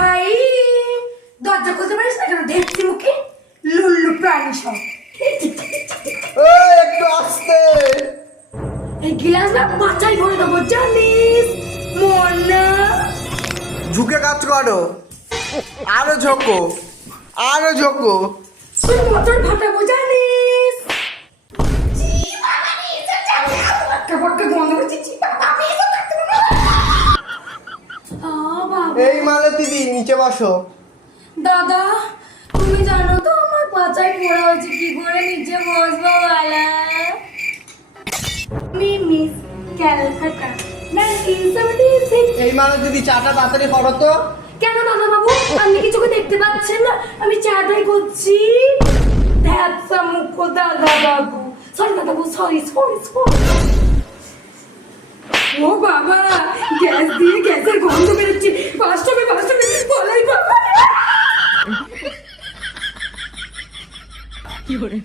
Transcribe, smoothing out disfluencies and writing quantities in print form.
ভাই দরজা খুলতে পারিস না কেন? দেখছি মুখে লুল্লু প্রাণী সব। একটু আসতে। এই গিলাস না বাঁচাই ভরে দেবো জানিস মনা। ঝুঁকে কাজ করো, আরো ঝোঁকো, আরো ঝোঁকো। তুই মোটর ফাটাবো জানিস। এই মালতী দি নিচে বসো। দাদা তুমি জানো তো আমার পাচাই পড়া হয়েছে, কি করে নিচে বসবো বলা? মিস ক্যালকাটা 1976। এই মালতী দি চাটা তাড়াতাড়ি করো তো। কেন দাদা বাবু আপনি কি চোখে দেখতে পাচ্ছেন না আমি চাটাই করছি? ধ্যাৎসা মুখ দাদা বাবু, সরি দাদা বাবু, সরি সরি সরি। ও বাবা গ্যাস দিয়ে গ্যাসের গন্ধ বেরোচ্ছে, বাস্তবে বাস্তবে বলাই বাবা। কি করে